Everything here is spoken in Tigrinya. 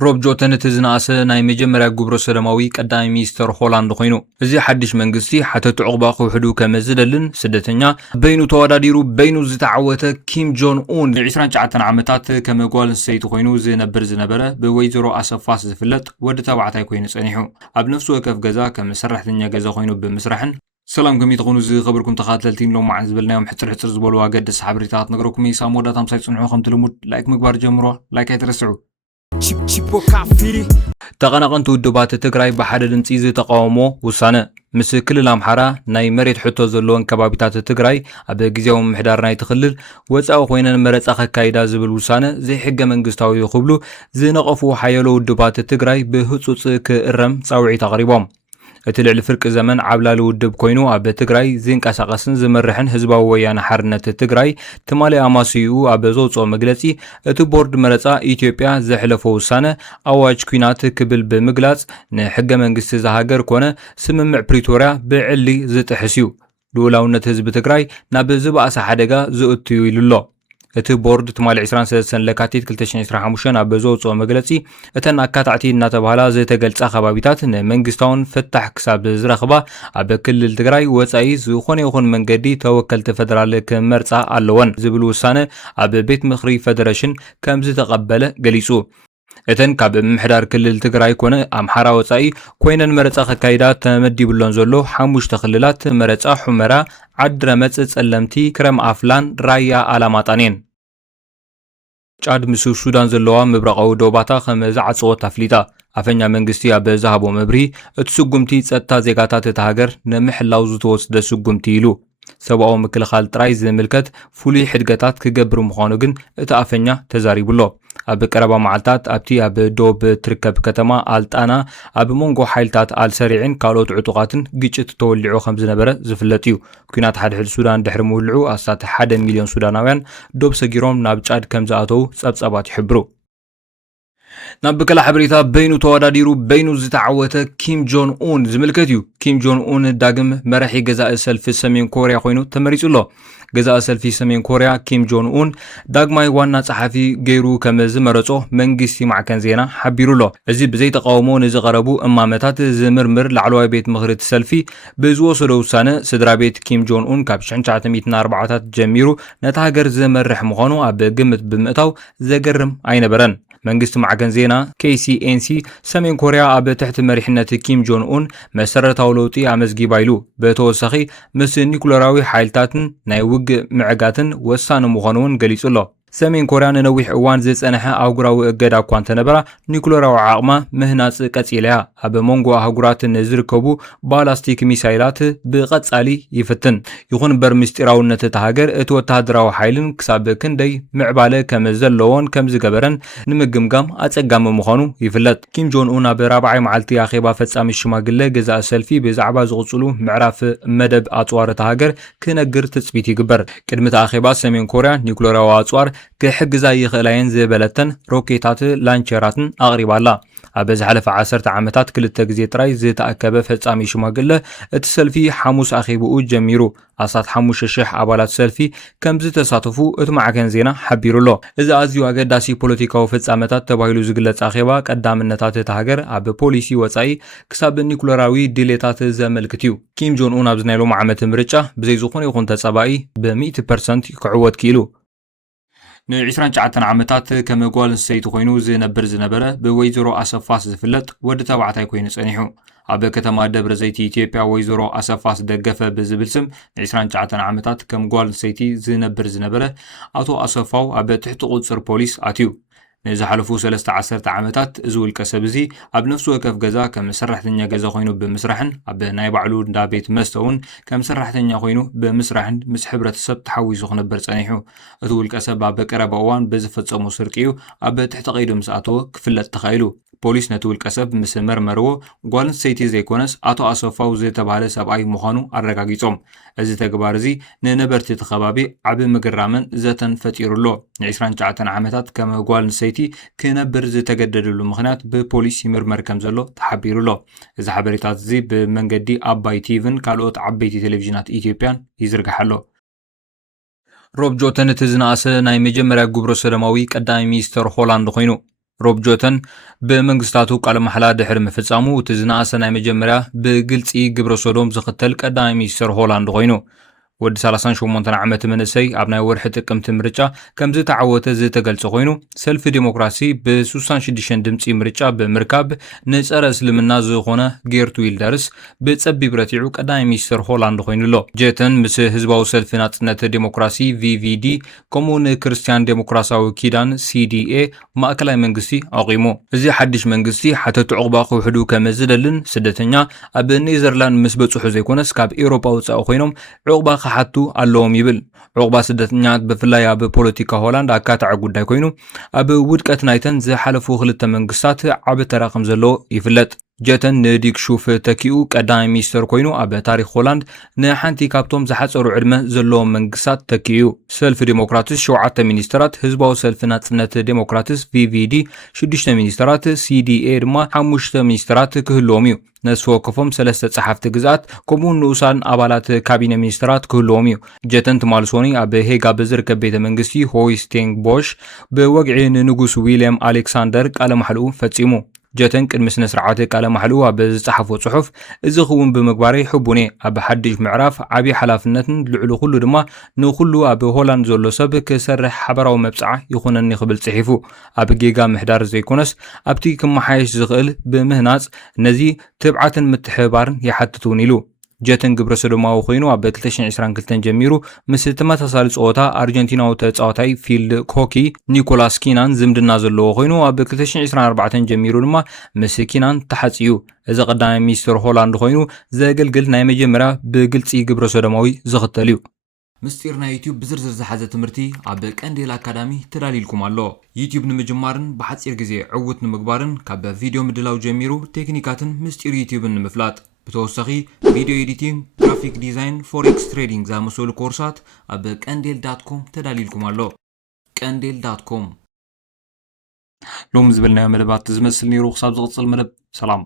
روب جوتن تزناس ناي مجمرة جبر سلماوي قدام ميستر هولاند خوينو ازي حدش منغستي حتى تعقبا خوحدو كمزدلن سدتنيا بينو تواداديرو بينو زتعوته كيم جون اون 29 عامتات كما قال سيت خوينو زي نبر زنبره بويزرو اسفاس زفلت ود تبعتاي كوين صنيحو اب نفسه وقف غزا كم سرحتنيا غزا خوينو بمسرحن سلام كم يتخونو زي خبركم تخاتلتين لو مع زبلناهم حتر زبل واقد حبريتات نقركم يسامودا تمساي صنعو خمتلمود لايك مقبار جمرو لايك يترسعو تقنقنت ودبات تግራይ بحد ድምፂ ዝተቃወሞ ውሳነ ምስ ክልል ኣምሓራ ናይ መሬት ሕቶ ዘለዎን ከባቢታት ትግራይ ኣብ ግዜያዊ ምሕዳር ናይ ትኽልል ወፃኢ ኮይነን መረፃ ከካይዳ ዝብል ውሳነ ዘይሕገ መንግስታዊ ይኽብሉ ዝነቐፉ ሓየሎ ውድባት ትግራይ ብህፁፅ ክእረም ፃውዒት ኣቕሪቦም እቲ ልዕሊ ፍርቂ ዘመን ዓብላሊ ውድብ ኮይኑ ኣብ ትግራይ ዝንቀሳቐስን ዝመርሕን ህዝባዊ ወያነ ሓርነት ትግራይ ትማሊ ኣማሲኡ ኣብ ዘውፅኦ መግለፂ እቲ ቦርድ መረፃ ኢትዮጵያ ዘሕለፎ ውሳነ ኣዋጅ ኩናት ክብል ብምግላፅ ንሕገ መንግስቲ ዝሃገር ኮነ ስምምዕ ፕሪቶርያ ብዕሊ ዝጥሕስ እዩ ልኡላውነት ህዝቢ ትግራይ ናብ ዝባእሰ ሓደጋ ዝእትዩ ኢሉሎ እቲ ቦርድ ትማሊ 23 ለካቲት 2025 ኣብ ዘውፅኦ መግለፂ እተን ኣካታዕቲ እናተባህላ ዝተገልጻ ከባቢታት ንመንግስታውን ፍታሕ ክሳብ ዝረኽባ ኣብ ክልል ትግራይ ወፃኢ ዝኾነ ይኹን መንገዲ ተወከልቲ ፌደራል ክመርፃ ኣለወን ዝብል ውሳነ ኣብ ቤት ምኽሪ ፌደሬሽን ከም ዝተቐበለ ገሊጹ እተን ካብ ምሕዳር ክልል ትግራይ ኮነ ኣምሓራ ወፃኢ ኮይነን መረፃ ከካይዳ ተመዲብሎን ዘሎ 5 ክልላት መረፃ ሑመራ ዓድረመፅ ጸለምቲ ክረም ኣፍላን ራያ ኣላማጣኔን ጫድ ምስ ሱዳን ዘለዋ ምብራቃዊ ዶባታ ከም ዝዓጽወት ኣፍሊጣ ኣፈኛ መንግስቲ ኣብ ዝሃቦ መብሪ እቲ ስጉምቲ ጸጥታ ዜጋታት እቲ ሃገር ንምሕላው ዝተወስደ ስጉምቲ ኢሉ ሰብኣዊ ምክልኻል ጥራይ ዝምልከት ፍሉይ ሕድገታት ክገብር ምዃኑ ግን እቲ ኣፈኛ ተዛሪቡሎ ኣብ ቀረባ መዓልታት ኣብቲ ኣብ ዶብ ትርከብ ከተማ ኣልጣና ኣብ መንጎ ሓይልታት ኣልሰሪዕን ካልኦት ዕጡቃትን ግጭት ተወሊዑ ከም ዝነበረ ዝፍለጥ እዩ ኩናት ሓድሕድ ሱዳን ድሕሪ ምውልዑ ኣስታት 1 ሚልዮን ሱዳናውያን ዶብ ሰጊሮም ናብ ጫድ ከም ዝኣተው ጸብጻባት ይሕብሩ ናብ በከላ ሓበሬታ በይኑ ተወዳዲሩ በይኑ ዝተዓወተ ኪም ጆን ኡን ዝምልከት እዩ ኪም ጆን ኡን ዳግም መራሒ ገዛኢ ሰልፊ ሰሜን ኮርያ ኮይኑ ተመሪጹሎ ገዛኢ ሰልፊ ሰሜን ኮርያ ኪም ጆን ኡን ዳግማይ ዋና ጸሓፊ ገይሩ ከም ዝመረጾ መንግስቲ ማዕከን ዜና ሓቢሩሎ እዚ ብዘይ ተቃውሞ ንዝቐረቡ እማመታት ዝምርምር ላዕለዋይ ቤት ምኽሪ ሰልፊ ብዝወሰዶ ውሳነ ስድራ ቤት ኪም ጆን ኡን ካብ 1940ታት ጀሚሩ ነታ ሃገር ዝመርሕ ምዃኑ ኣብ ግምት ብምእታው ዘገርም ኣይነበረን መንግስት ማዕከን ዜና KCNC ሰሜን ኮርያ ኣብ ትሕቲ መሪሕነት ኪም ጆን ኡን መሰረታዊ ለውጢ ኣመዝጊባ ኢሉ በተወሳኺ ምስ ኒኩለራዊ ሓይልታትን ናይ ውግእ ምዕጋትን ወሳኒ ምዃኑን ገሊጹሎ ሰሜን ኮርያ ንነዊሕ እዋን ዝጸንሐ ኣህጉራዊ እገዳ እኳ እንተነበራ ኒኩለራዊ ዓቕማ ምህናፅ ቀጺልያ ኣብ መንጎ ኣህጉራት ዝርከቡ ባላስቲክ ሚሳይላት ብቐጻሊ ይፍትን ይኹን እምበር ምስጢራውነት እቲ ሃገር እቲ ወተሃደራዊ ሓይልን ክሳብ ክንደይ ምዕባለ ከም ዘለዎን ከም ዝገበረን ንምግምጋም ኣጸጋሚ ምዃኑ ይፍለጥ ኪም ጆን ኡን ኣብ 4ይ መዓልቲ ኣኼባ ፈጻሚ ሽማግለ ገዛኢ ሰልፊ ብዛዕባ ዝቕጽሉ ምዕራፍ መደብ ኣጽዋር እቲ ሃገር ክነግር ትጽቢት ይግበር ቅድሚ እቲ ኣኼባ ሰሜን ኮርያ ኒኩለራዊ ኣጽዋር ክሕግዛ ይኽእላየን ዝበለተን ሮኬታት ላንቸራትን ኣቕሪባላ ኣብ ዝሓለፈ 10 ዓመታት ክልተ ግዜ ጥራይ ዝተኣከበ ፈጻሚ ሽማግለ እቲ ሰልፊ ሓሙስ ኣኼብኡ ጀሚሩ ኣሳት 5000 ኣባላት ሰልፊ ከም ዝተሳተፉ እቲ ማዕከን ዜና ሓቢሩሎ እዚ ኣዝዩ ኣገዳሲ ፖለቲካዊ ፍጻመታት ተባሂሉ ዝግለጽ ኣኼባ ቀዳምነታት እቲ ሃገር ኣብ ፖሊሲ ወጻኢ ክሳብ ኒኩለራዊ ድሌታት ዘመልክት እዩ ኪም ጆን ኡን ኣብ ዝናይሎም ዓመት ምርጫ ብዘይ ዝኾነ ይኹን ተጸባኢ ብ100% ክዕወት ኪኢሉ ن29 ዓመታት ከም ጓል ሰይቲ ኮይኑ ዝነበረ ብወይዘሮ ኣሰፋስ ዝፍለጥ ወዲ ተባዕታይ ኮይኑ ጸኒሑ ኣብ ከተማ ደብረ ዘይቲ ኢትዮጵያ ወይዘሮ ኣሰፋስ ደገፈ ብዝብል ስም 29 ዓመታት ከም ጓል ሰይቲ ዝነበረ ኣቶ ኣሰፋው ኣብ ትሕቲ ቁጽር ፖሊስ ኣትዩ ንዝሓለፉ 13 ዓመታት ዝውልቀ ሰብ እዚ ኣብ ነፍሱ ወከፍ ገዛ ከም ሰራሕተኛ ገዛ ኮይኑ ብምስራሕን ኣብ ናይ ባዕሉ እንዳ ቤት መስተውን ከም ሰራሕተኛ ኮይኑ ብምስራሕን ምስ ሕብረተሰብ ተሓዊሱ ክነበር ጸኒሑ እቲ ውልቀ ሰብ ኣብ ቀረባ እዋን ብዝፈጸሙ ስርቂዩ ኣብ ትሕቲ ቀይዲ ምስ ኣተወ ክፍለጥ ተኻኢሉ ፖሊስ ነቲ ውልቀ ሰብ ምስ መርመርዎ ጓል ሰይቲ ዘይኮነስ ኣቶ ኣሰፋው ዝተባሃለ ሰብኣይ ምዃኑ ኣረጋጊጾም እዚ ተግባር እዚ ንነበርቲ እቲ ከባቢ ዓቢ ምግራምን ዘተን ፈጢሩሎ ን29 ዓመታት ከም ጓል ሰይቲ ክነብር ዝተገደደሉ ምኽንያት ብፖሊስ ይምርመር ከም ዘሎ ተሓቢሩሎ እዚ ሓበሬታት እዚ ብመንገዲ ኣባይ ቲቪን ካልኦት ዓበይቲ ቴሌቪዥናት ኢትዮጵያን ይዝርጋሓሎ ሮብ ጆተን እቲ ዝነኣሰ ናይ መጀመርያ ግብረ ሰዶማዊ ቀዳማይ ሚኒስተር ሆላንድ ኮይኑ ሮብ ጆተን በመንግስታቱ ቃለ መሐላ ድሕሪ ምፍጻሙ እቲ ዝነኣሰ ናይ መጀመርያ ብግልፂ ግብረ ሰዶም ዝኽተል ቀዳማይ ሚኒስትር ሆላንድ ኮይኑ ወዲ 38 ዓመት መንእሰይ ኣብ ናይ ወርሒ ጥቅምቲ ምርጫ ከምዚ ተዓወተ ዝተገልጸ ኮይኑ ሰልፊ ዲሞክራሲ ብ66 ድምፂ ምርጫ ብምርካብ ንጸረ እስልምና ዝኾነ ጌርቱ ዊልደርስ ብጸቢብ ረቲዑ ቀዳማይ ሚኒስትር ሆላንድ ኮይኑሎ ጀተን ምስ ህዝባዊ ሰልፊ ናጽነት ዲሞክራሲ VVD ከምኡውን ክርስቲያን ዴሞክራሲያዊ ኪዳን CDA ማእከላይ መንግስቲ ኣቂሙ እዚ ሓድሽ መንግስቲ ሓተቱ ዕቑባ ክውሕዱ ከም ዝደልን ስደተኛ ኣብ ኔዘርላንድ ምስ በጽሑ ዘይኮነስ ካብ ኤውሮጳ ወጻኢ ኮይኖም ዕቑባ ሓቱ ኣለዎም ይብል ዕቑባ ስደተኛት ብፍላይ ኣብ ፖለቲካ ሆላንድ ኣካታዒ ጉዳይ ኮይኑ ኣብ ውድቀት ናይተን ዝሓለፉ ክልተ መንግስታት ዓብ ተራኸም ዘሎ ይፍለጥ ጀተን ንዲክ ሹፍ ተኪኡ ቀዳማይ ሚኒስትር ኮይኑ ኣብ ታሪክ ሆላንድ ንሓንቲ ካብቶም ዝሓፀሩ ዕድመ ዘለዎም መንግስታት ተኪዩ ሰልፊ ዲሞክራትስ 7 ሚኒስትራት ህዝባዊ ሰልፊ ናጽነት ዲሞክራትስ VVD 6 ሚኒስትራት CDA ድማ 5 ሚኒስትራት ክህልዎም እዩ ነፍሲ ወከፎም 3 ጸሓፍቲ ግዝኣት ከምኡውን ንኡሳን ኣባላት ካቢነ ሚኒስትራት ክህልዎም እዩ ጀተን ትማልሶኒ ኣብ ሄጋ ብዝርከብ ቤተ መንግስቲ ሆይስቴንግቦሽ ብወግዒ ንንጉስ ዊልያም ኣሌክሳንደር ቃለ ማሕልኡ ፈጺሙ ጀተን ቅድሚ ስነ ስርዓት ቃለ ማሕልኡ ኣብ ዝጸሓፎ ጽሑፍ እዚ ኽውን ብምግባረይ ሕቡኔ ኣብ ሓድሽ ምዕራፍ ዓብዪ ሓላፍነትን ልዕሊ ኩሉ ድማ ንኹሉ ኣብ ሆላንድ ዘሎ ሰብ ክሰርሕ ሓበራዊ መብጽዓ ይኹነኒ ክብል ጽሒፉ ኣብ ጌጋ ምሕዳር ዘይኮነስ ኣብቲ ክመሓየሽ ዝኽእል ብምህናጽ ነዚ ትብዓትን ምትሕባርን ይሓትቱን ኢሉ ጀተን ግብረ ሰዶማዊ ኮይኑ ኣብ 2022 ጀሚሩ ምስ ተመሳሳሊ ጸወታ ኣርጀንቲናዊ ተጻዋታይ ፊልድ ሆኪ ኒኮላስ ኪናን ዝምድና ዘለዎ ኮይኑ ኣብ 2024 ጀሚሩ ድማ ምስ ኪናን ተሓጽዩ እዚ ቀዳማይ ሚኒስትር ሆላንድ ኮይኑ ዘገልግል ናይ መጀመርያ ብግልፂ ግብረ ሰዶማዊ ዝኽተል እዩ ምስጢር ናይ ዩቲዩብ ብዝርዝር ዝሓዘ ትምህርቲ ኣብ ቀንዴል አካዳሚ ተዳሊልኩም ኣሎ ዩቲዩብ ንምጅማርን ብሓጺር ግዜ ዕውት ንምግባርን ካብ ቪድዮ ምድላው ጀሚሩ ቴክኒካትን ምስጢር ዩቲዩብን ንምፍላጥ ብተወሳኺ ቪዲዮ ኤዲቲንግ ግራፊክ ዲዛይን ፎሬክስ ትሬዲንግ ዝኣመሰሉ ኮርሳት ኣብ ቀንዴል.com ተዳሊልኩም ኣሎ ቀንዴል.com ሎም ዝበልናዮ መደባት ዝመስል ነይሩ ክሳብ ዝቕጽል መደብ ሰላም